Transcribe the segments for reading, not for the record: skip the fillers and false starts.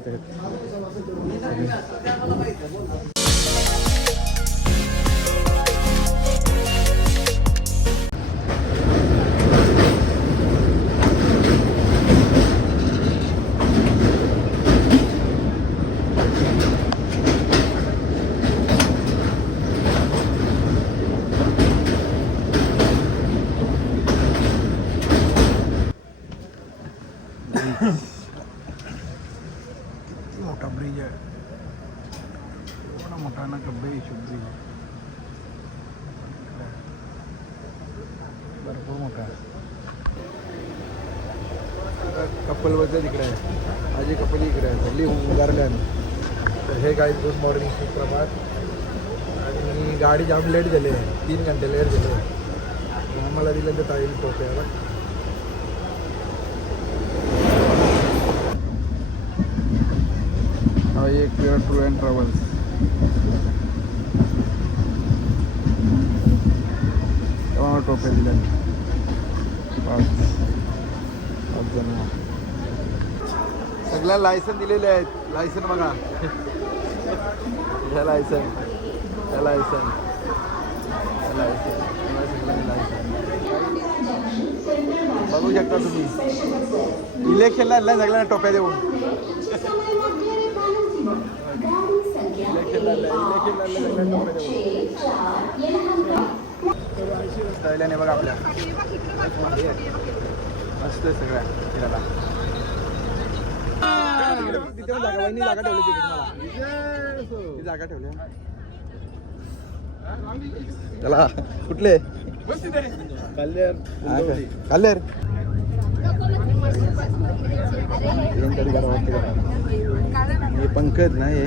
इथे मोठा ब्रिज आहे. एवढा मोठा ना कब्बे शुभ ब्रिज आहे. भरपूर मोठा आहे. कपल वगैरे तिकडे आहे. माझी कपल इकडे आहे. हल्ली उगारल्यान. तर हे काय गुड मॉर्निंग सुप्रभात. आणि गाडी जाम लेट झाली आहे. 3 घंटे लेट झाले. आम्हाला दिलं तर ताईल टोप्यावर. हा एक टूर अँड ट्रॅव्हल्स. तेव्हा टोप्या दिल्या 5 जण. सगळ्या लायसन दिलेले आहेत. लायसन बघा. हे लायसन, हे लायसन, हे लायसन, बघू शकता तुम्ही. इलेक्शनला आणला सगळ्यांना टोप्या देऊन. इलेक्शनला बघा आपल्या मस्त सगळ्या फिरायला. तिथे पण जागा ठेवली तिथे तुम्हाला. जागा ठेवली चला. कुठले कल्याण कल्याण तरी करा वाटते. हे पंकज ना हे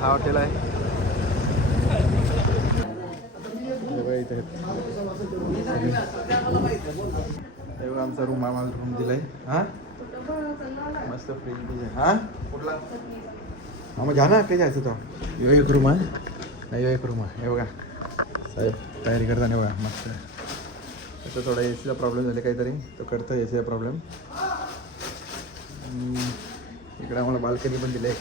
हा हॉटेल आहे. इथे आमचा रूम आम्हाला रूम दिलाय. हा मस्त फ्रीज आहे. हा कुठला मग घ्या ना. काही जायचं तो. यो एक रूम आहे. नाही एक रूम आहे. हे बघा साहेब तयारी करताना बघा मस्त. त्याचा थोडा एसीचा प्रॉब्लेम झाला काहीतरी. तो करतो एसीचा प्रॉब्लेम. इकडे आम्हाला बाल्कनी पण दिलं एक.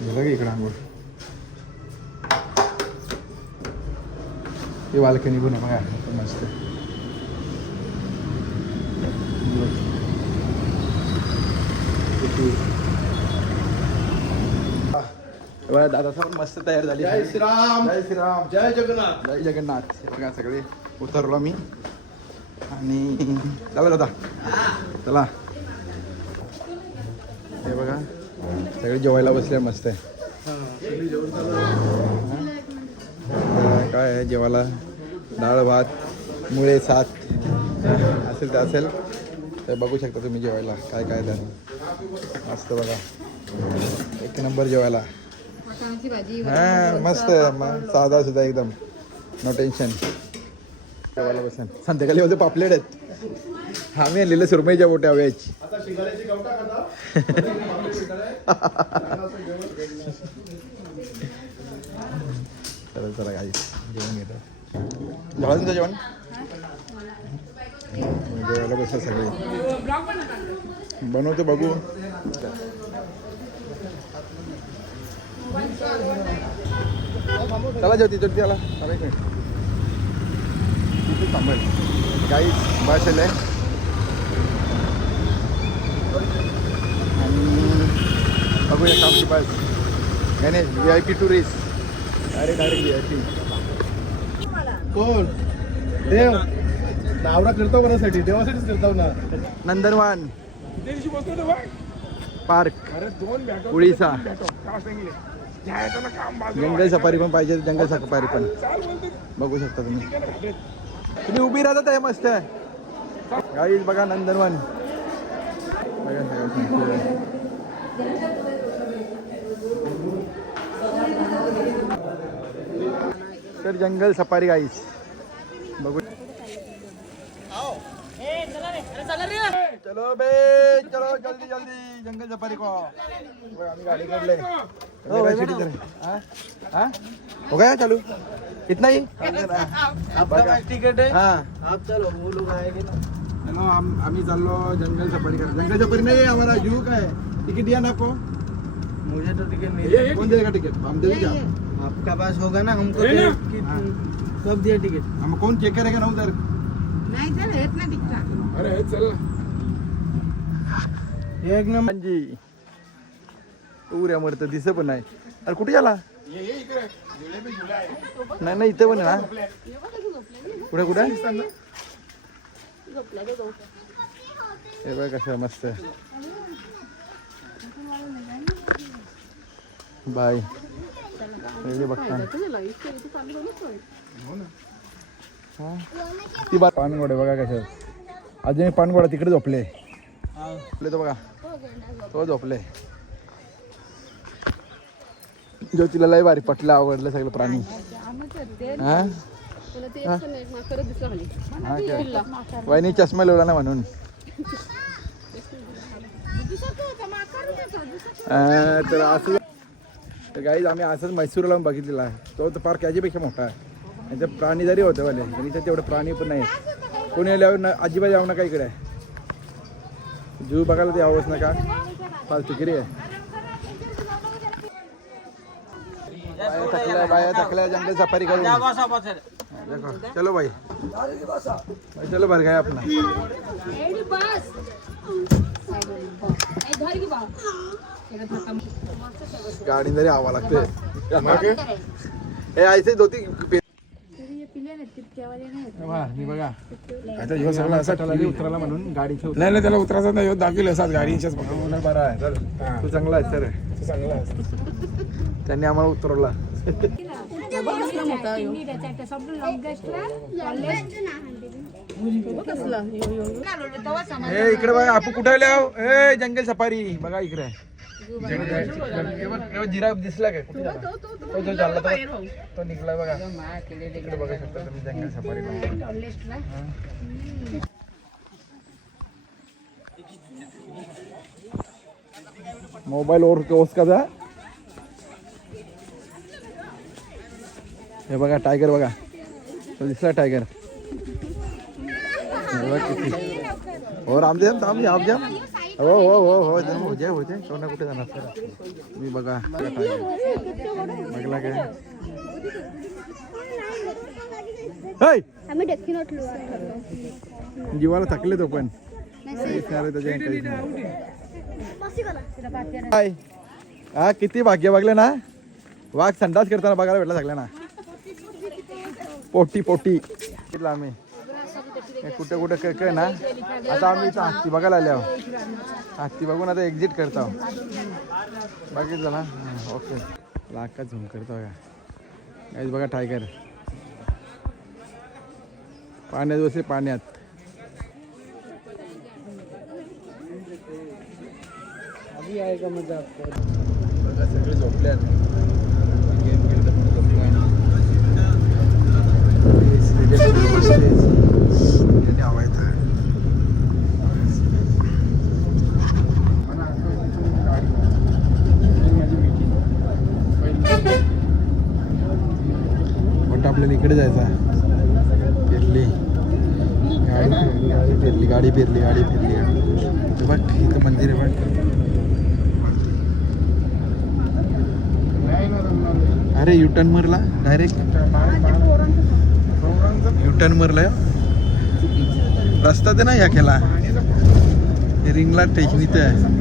झालं की इकडं आंघोळ. ही बाल्कनी पण आहे बघा मस्त. दादा पण मस्त तयार झाली. जय श्रीराम, जय श्रीराम, जय जगन्नाथ, जय जगन्नाथ. हे बघा सगळे उतरलो आम्ही. आणि चला दादा चला. हे बघा सगळे जेवायला बसले मस्त आहे. काय आहे जेवायला. डाळ भात मुळे सात असेल ते असेल तर बघू शकता तुम्ही जेवायला काय काय झालं. मस्त बघा एक नंबर जेवायला. हां मस्त मग साधा सुद्धा एकदम नो टेन्शन. जेवायला बसेल. संध्याकाळी होते पापलेट आहेत. आम्ही आणलेलं सुरमईच्या बोट्या व्याज. चला चला काही जेवण घेतो. झालं तुमचं जेवण. जेवायला बसा सगळे. बनवतो बघू. चला ज्योती ज्योती आला. चला एक मिनिट तिथे थांबेल. काही बस आहे आणि बघूया आमची बस. नाही VIP टुरिस्ट. Direct VIP. कोण देव नावरा करतो कोणासाठी. देवासाठीच करतो ना. नंदनवन पार्क उडीसा. जंगल सफारी पण पाहिजे. जंगल सफारी पण बघू शकता तुम्ही. तुम्ही उभी राहतात आहे मस्त आहे. गाईज बघा नंदनवन. तर जंगल सफारी गाईस बघू. चलो बे चलो जल्दी जल्दी जंगल सफारी को आम्ही गाडी काढले. हो गया चालू इतना ही टिकट आहे. हाँ आप चलो वो लोग आएंगे ना. चलो आम्ही चाललो जंगल सफारी कर. जंगल सफारी नहीं हमारा जू का है. टिकट दिया ना आपको. मुझे तो टिकट नहीं. कौन देगा टिकट. हम देंगे क्या. आपका पास होगा ना. हमको कब दिया टिकट. हम कौन चेक करेगा ना उधर. नाही चल येत ना टिकटा. अरे चल एक नंबर. जी उऱ्या मरत दिस पण नाही. अरे कुठे गेला. नाही नाही इथे पण आहे ना. कुठे कुठे हे बघ कसं मस्त. बाय बघता ती बात. पानगोडे बघा कसं. अजून पानगोडा तिकडे झोपले. तो बघा तो झोपले. जो तिला लय भारी पटलं आवडलं सगळं प्राणी. हा वहिनी चष्मा लावला ना म्हणून. तर असं तर गाईज आम्ही असंच म्हैसूरला बघितलेला आहे. तो तर पार्क याच्यापेक्षा मोठा आहे. याचं प्राणी जरी होतं वाले पण इथं तेवढं प्राणी पण नाही. कोणी आल्यावर ना अजिबात यावं नका इकडे. जू बघायला ते यावंच नका. फालतुगिरी आहे. बाया थकल्या जंगल सफारी करून. देखो चलो भाई चलो भर गया अपना. गाडी जरी हवा लागते. हे ऐसे दोती बघा आता ह्यो सगळा असा उतराला म्हणून गाडीच्या. नाही नाही त्याला उतरायचा नाही दाखविलं असाच गाडीच्याच बरा आहे. चल तू चांगला आहे सर. चांगला आहे. त्यांनी आम्हाला उतरवला. हे इकडे बघा आपण कुठे आलो. जंगल सफारी बघा इकडे. जिराफ दिसला काय. कुठे झाला तो जो झाला तो निघला बघा. इकडे बघा शकता तुम्ही जंगल सफारी. मोबाईल और उसका जा. हे बघा टायगर बघा. तो दिसला टायगर. किती हो रामदेव थांब आप जा. हो हो हो हो हो जय हो जय. कोणा कुठे जाणार मी बघा. बघला काय जीवाला थकले तो पण. हा किती भाग्य बघले ना. वाघ संडास करताना बघायला भेटला सगळ्या ना. पोटी पोटी आम्ही कुठे कुठे काय ना. आता आम्ही इथं हत्ती बघायला आले आहोत. हत्ती बघून आता एक्झिट करतो. बघितलं ना. ओके लाका झूम करतो बघा. काहीच बघा टायगर पाण्यात बसले पाण्यात. बघा सगळे झोपल्यात. गेम खेळतं म्हणून झोपला. हवा येत आपल्याला इकडे जायचा. फिरली गाडी फिरली गाडी फिरली गाडी फिरली. बघ इथं मंदिर आहे बघ. अरे युटर्न मारला डायरेक्ट. युटर्न मारलाय. रस्ता ते नाही या केला. रिंगला स्टेशन इथं आहे.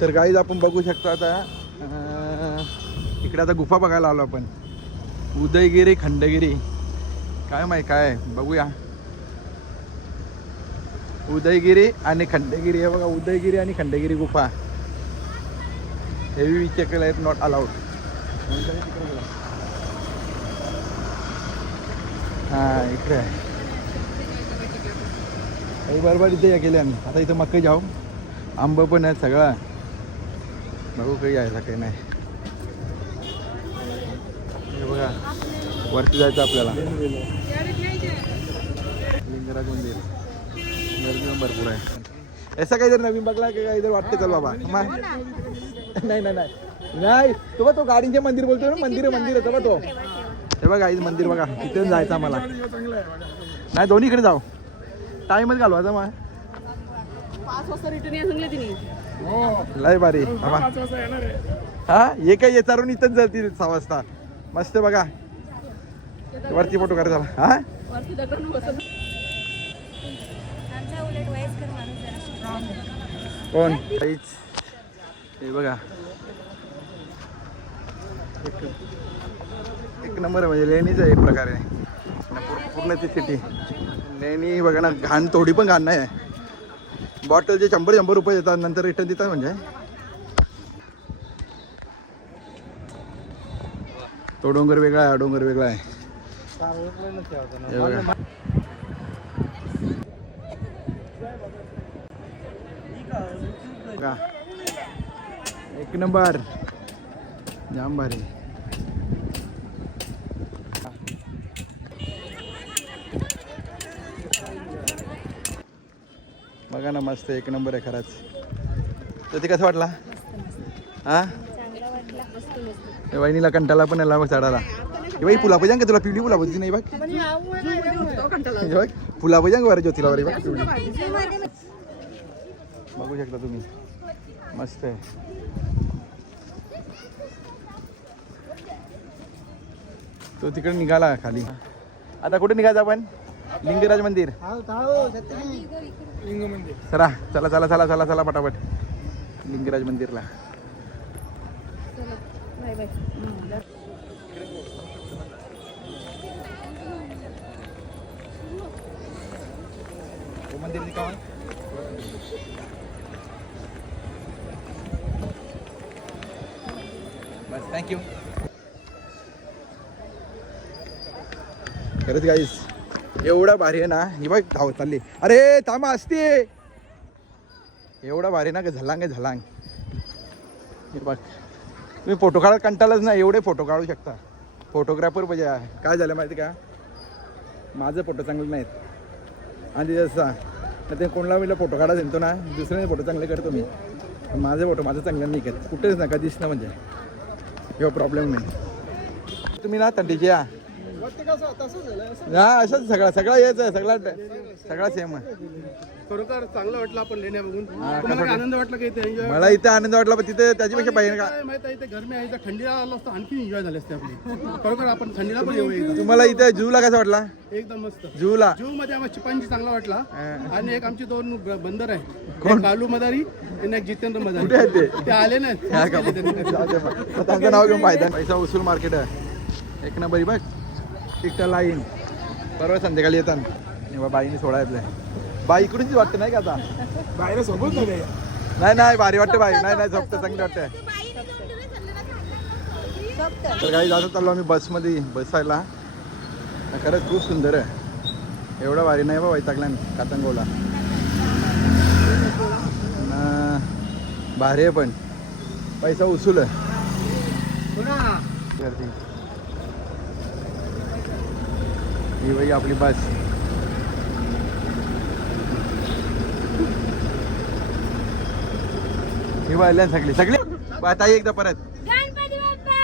तर गाईज आपण बघू शकतो आता इकडे आता गुफा बघायला आलो आपण. उदयगिरी खंडगिरी काय माहिती काय बघूया. उदयगिरी आणि खंडगिरी आहे बघा. उदयगिरी आणि खंडगिरी गुफा. हेवी व्हेहिकल आहेत नॉट अलाउड. हां इकडे आहे. काही बरोबर इथे हे केले आम्ही. आता इथं मक्का जाऊ, आंब पण आहेत सगळं. बघू काही यायला काही नाही. हे बघा वरती जायचं आपल्याला. लिंगराज मंदिर गर्दी पण भरपूर आहे. असं काही जर नवीन बघला की काही जर वाटते चल बाबा. नाही नाही नाही नाही तो बघ तो गाडीचे मंदिर बोलतोय ना. मंदिर मंदिर होतं बघ तो. हे बघा गाईच मंदिर बघा. तिथे जायचं आम्हाला. नाही दोन्हीकडे जाऊ. टाइमच घालवायचा मग. 5 वाजता रिटर्न या सांगले तिने. लय भारी बाबा. हा हे काय येचारून इथंच जातील 6 वाजता. मस्त बघा वरती फोटो काढायचा. हा वरती दगडांवर बसत. कोण काहीच. हे बघा एक नंबर आहे. म्हणजे लेणीच आहे एक प्रकारे. पूर्ण ती सिटी लेणी बघा ना. घाण थोडी पण घाण नाही आहे. बॉटलचे 100 रुपये देतात नंतर रिटर्न देतात. म्हणजे तो डोंगर वेगळा आहे, हा डोंगर वेगळा आहे. हे बघा बघा एक नंबर जाम भारी. बघा ना मस्त एक नंबर आहे खरंच. तर ते कसं वाटला? हा वहिनीला कंटाळा पण आला मग चढायला. हे बाई पुला पाहिजे का तुला? पिवली पुला पाहिजे नाही बघ. पुला पाहिजे का बरं ज्योतिला बरं बघ पिवली. बघू शकता तुम्ही मस्त आहे. तो तिकडे निघाला खाली. आता कुठे निघायचं आपण? लिंगराज मंदिर. चला चला चला चला चला चला पटापट लिंगराज मंदिरला. मंदिर दिखावा. बस थँक्यू. खरंच गाईस एवढा भारी आहे ना. ही बघ धावत चालली. अरे थांबा असते. एवढा भारी ना का झलांग आहे झलांग. हे बघ तुम्ही फोटो काढा कंटाळाच ना. एवढे फोटो काढू शकता. फोटोग्राफर पाहिजे. काय झालं माहिती का? माझं फोटो चांगले नाहीत आणि जसा ते कोणाला मी फोटो काढायला येतो ना दुसऱ्याने फोटो चांगले करतो मी. माझे फोटो माझं चांगलं नाही करत कुठेच नका दिसणं म्हणजे किंवा प्रॉब्लेम नाही. तुम्ही ना थंडीचे या हा असंच सगळा सगळा यायचं सगळा सेम आहे. खरोखर चांगलं वाटलं आपण लेण्या बघून. तुम्हाला आनंद वाटला की इथे एन्जॉय? मला इथे आनंद वाटला पण तिथे त्याच्यापेक्षा पाहिजे का माहिती आहे इथे गरमी आहे. इथे थंडीला आलो असतो आणखी एन्जॉय झाले असते आपली. खरोखर आपण थंडीला पण येऊ. तुम्हाला इथे जूला कसा वाटला? एकदम मस्त. जूला जू मध्ये आम्हाला चिपांजी चांगला वाटला. आणि एक आमची 2 बंदर आहे. एक कालू मदारी आणि एक जितेंद्र मदारी. कुठे आहेत ते आले नाहीत. त्यांचं नाव घेऊन फायदा. पैसा वसूल मार्केट आहे एक नंबर. बघ तिकटा लाईन बरोबर संध्याकाळी येतात. बाईने सोडायचं बाई इकडूनच वाटतं नाही का? आता बाहेर सोबत नाही नाही भारी वाटतं बाई. नाही नाही झोपतं चांगलं वाटतं. तर काही जात चाललो आम्ही बसमध्ये बसायला. खरंच खूप सुंदर आहे. एवढं भारी नाही बा वैतागला कातंगोला. भारी आहे पण पैसा उसूल आहे. ही बाई आपली बस. ही बायला सगळी सगळी आता एकदा परत गणपती बाप्पा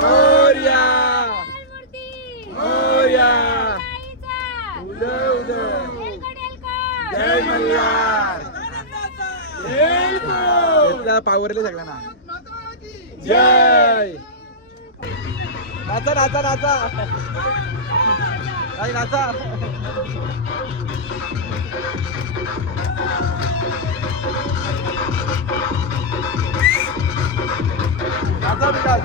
मोरया मूर्ती मोरया आईचा उदय उदय एलकोट एलकोट जय मल्हार घेतला पावरले सगळ्यांना जय. नाचा नाचा नाचा काही नाचा. नाचा विकास.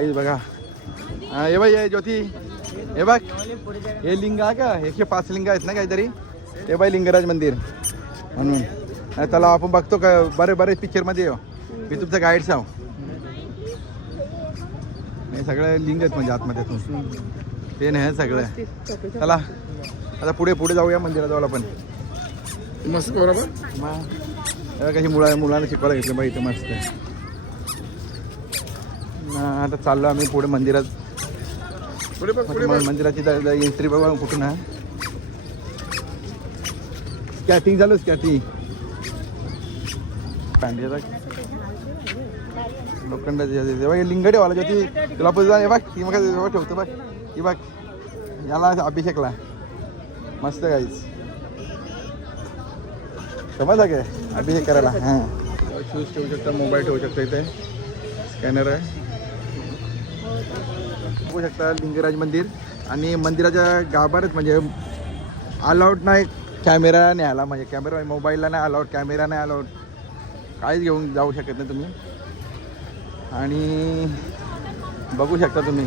गाईज बघा हे बाई हे ज्योती हे बघ हे लिंग आहे का 105 लिंग आहेत ना काहीतरी हे बाई लिंगराज मंदिर म्हणून नाही त्याला आपण बघतो का बरेच पिक्चरमध्ये हो मी तुमचा गाईड्स आहो हे सगळं लिंग आहेत म्हणजे आतमध्ये ते नाही सगळं चला आता पुढे जाऊया मंदिराजवळ आपण मस्त बरोबर कशी मुलांना शिकवायला घेतलं बाई इथं मस्त आता चाललो आम्ही पुढे मंदिरात मंदिराची एंट्री बघा कुठून आहे स्कॅटिंग चालू स्कॅटिंग लोखंडाची लिंगडे वाला ज्योती तुला पण जा बघ ती मग ठेवतो बघ की बघ याला अभिषेकला मस्त काहीच समजला काय अभिषेक करायला हां शूज ठेवू शकता मोबाईल ठेवू शकता इथे स्कॅनर आहे बघू शकता लिंगराज मंदिर आणि मंदिराच्या गाभाऱ्यात म्हणजे अलाउड नाही कॅमेरा न्यायला म्हणजे कॅमेरा मोबाईलला नाही अलाउड कॅमेरा नाही अलाउड काहीच घेऊन जाऊ शकत नाही तुम्ही आणि बघू शकता तुम्ही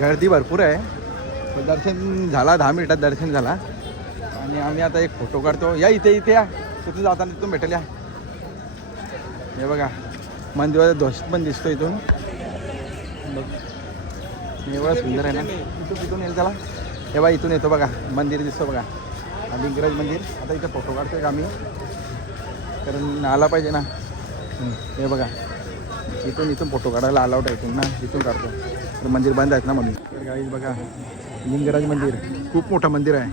गर्दी भरपूर आहे दर्शन झाला 10 मिनिटात दर्शन झाला आणि आम्ही आता एक फोटो काढतो या इथे या तिथून जाताना तिथून भेटेल या हे बघा मंदिराचा ध्वज पण दिसतो इथून बघ एवढा सुंदर आहे ना तिथून येईल त्याला हे बघा इथून येतो बघा मंदिर दिसतो बघा लिंगराज मंदिर आता इथं फोटो काढतोय का आम्ही कारण आला पाहिजे ना हे बघा इथून फोटो काढायला अलाउड आहे इथून ना इथून काढतो तर मंदिर बंद आहेत ना म्हणून तर गाईज बघा लिंगराज मंदिर खूप मोठं मंदिर आहे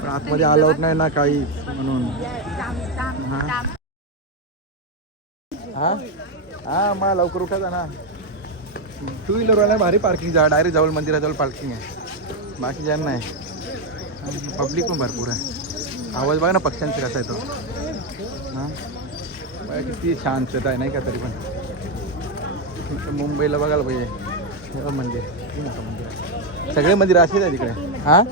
पण आतमध्ये अलाउड नाही ना काही म्हणून हां मग लवकर उठायचा ना 2 व्हीलरवाला भारी पार्किंग जा डायरेक्ट जवळ मंदिराजवळ पार्किंग आहे बाकी जाण नाही पब्लिक पण भरपूर आहे आवाज बघा ना पक्ष्यांचा कसा येतो हां बघा किती शांतता आहे नाही का तरी पण मुंबईला बघायला पाहिजे हे मंदिर किती मोठं मंदिर आहे सगळे मंदिर असेच आहे तिकडे हां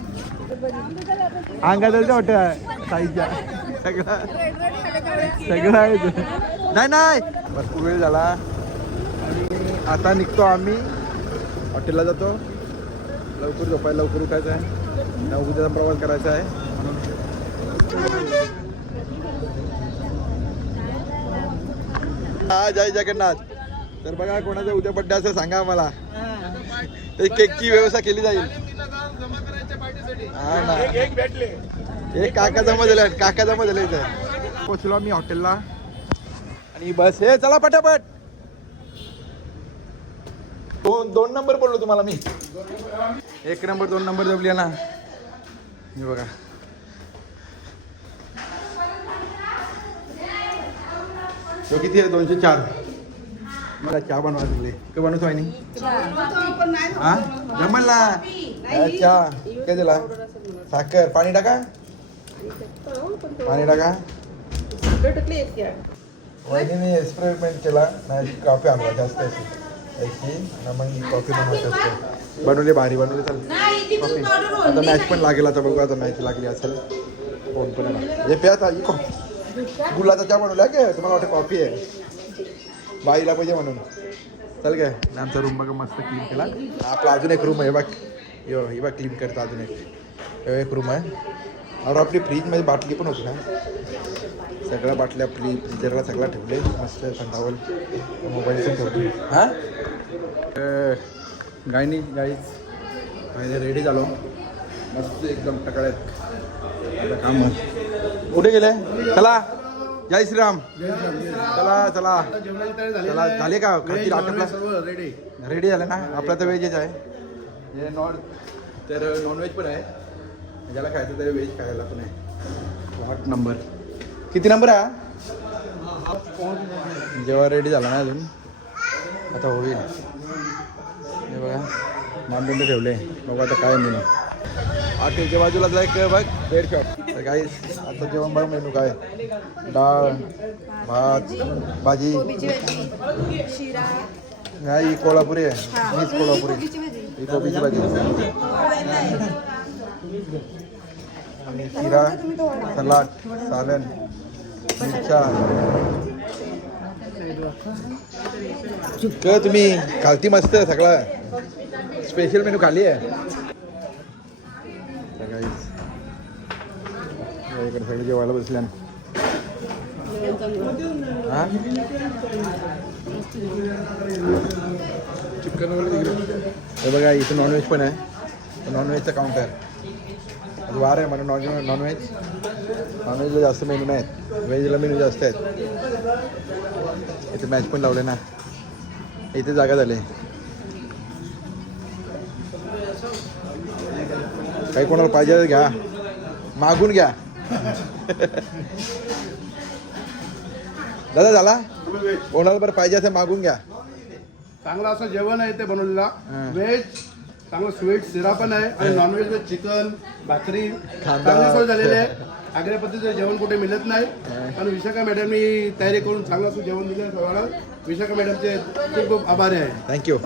अंगाजवळच्या वाटतं साईच्या सगळं आहे नाही भरपूर वेळ झाला आणि आता निघतो आम्ही हॉटेलला जातो लवकर झोपायला लवकर उठायचं आहे उद्याचा प्रवास करायचा आहे म्हणून हा जय जगन्नाथ तर बघा कोणाचा उद्या बड्डे असं सांगा आम्हाला ते केकची व्यवस्था केली जाईल हा ना एक काका जमा झाले इथं पोचलो आम्ही हॉटेलला आणि बस हे चला पटापट दोन नंबर बोललो तुम्हाला मी 1 नंबर 2 नंबर जमली ना हे बघा तो किती आहे 204 मला चहा बनवा लागले का बनवतो आहे नाही हा जमल ना चहा काय दिला साखर पाणी टाका वहिनीने एक्सपेरिमेंट केला नाही कॉफी आणला जास्त अशी मग कॉफी बनवायची असते बनवली भारी बनवली चालते कॉफी आता मॅच पण लागेल आता बघू आता मॅच लागली असेल कोण पण हे प्या आता गुलाचा चहा बनवला काय तुम्हाला वाटतं कॉफी आहे बाईला पाहिजे म्हणून चल काय आमचा रूम बघा मस्त क्लीन केला आपला अजून एक रूम आहे बघ हे बघ क्लीन करता अजून एक रूम आहे और आपली फ्रीजमध्ये बाटली पण होती ना सगळ्या बाटल्या फ्रीजरला सगळ्या ठेवले मस्त थंडावल मोबाईल पण ठेवले हां गाईज रेडी झालो मस्त एकदम टकळ्यात आता काम कुठे गेले चला जय श्रीराम चला चला चला झाले का रेडी झालं ना आपला तर व्हेजच आहे हे नॉनव्हेज पण आहे ज्याला खायचं तरी व्हेज खायला पण आहे 8 नंबर किती नंबर आहे जेव्हा रेडी झाला ना अजून आता होईल हे बघा नांदून ठेवले बघा आता काय मेनू हॉटेलच्या बाजूला जाय बघ बेड शॉप तर काही आता जेवण बघ मेनू काय डाळ भात भाजी ही कोल्हापुरी आहे हीच कोल्हापुरी ही कोबीची भाजी आणि शिरा सलाड सालन मिरच्या क तुम्ही खालती मस्त आहे सगळं स्पेशल मेनू खाली आहे इकडे सगळे जेवायला बसल्या हा चिकन वगैरे हे बघा इथं नॉनव्हेज पण आहे नॉनव्हेजचा काउंटर आज वार आहे मला नॉनव्हेजला जास्त मेनू नाहीत व्हेजला मेनू जास्त आहेत इथे मॅच पण लावले ना इथे जागा झाली काही कोणाला पाहिजे तर घ्या मागून घ्या दादा झाला कोणाला बरं पाहिजे असं मागून घ्या चांगलं असं जेवण आहे ते बनवलेला हां. व्हेज चांगलं स्वीट शिरा पण आहे आणि नॉनव्हेज मध्ये चिकन भाकरी कांदा. चांगली सोय झालेली आहे आग्र्या पद्धतीचं जेवण कुठे मिळत नाही आणि विशाखा मॅडमनी तयारी करून चांगलं असं जेवण दिलं सगळ्याला विशाखा मॅडमचे खूप खूप आभारी आहे थँक्यू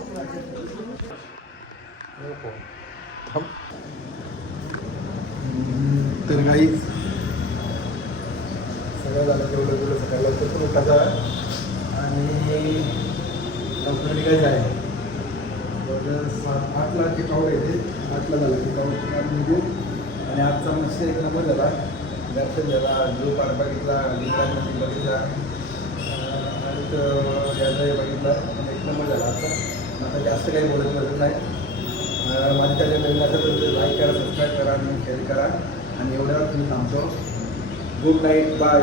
तर काही सगळं झालं जेवढं जेवढं सकाळी लवकर पण उठायचं आहे आणि लवकर निघायचं आहे जवळजवळ 7-8ला किटावर येते 8ला झाला किटावर निघू आणि आजचा मस्त एक नंबर झाला दर्शन झाला जो पार्क बघितला लिंगायत मंदिर बघितला आणि याचा बघितला एक नंबर झाला आजचा आता जास्त काही बोलत बसत नाही माझ्या चॅनल नवीन असेल तर लाईक करा सबस्क्राईब करा आणि शेअर करा आणि एवढ्यावर तुम्ही थांबतो गुड नाईट बाय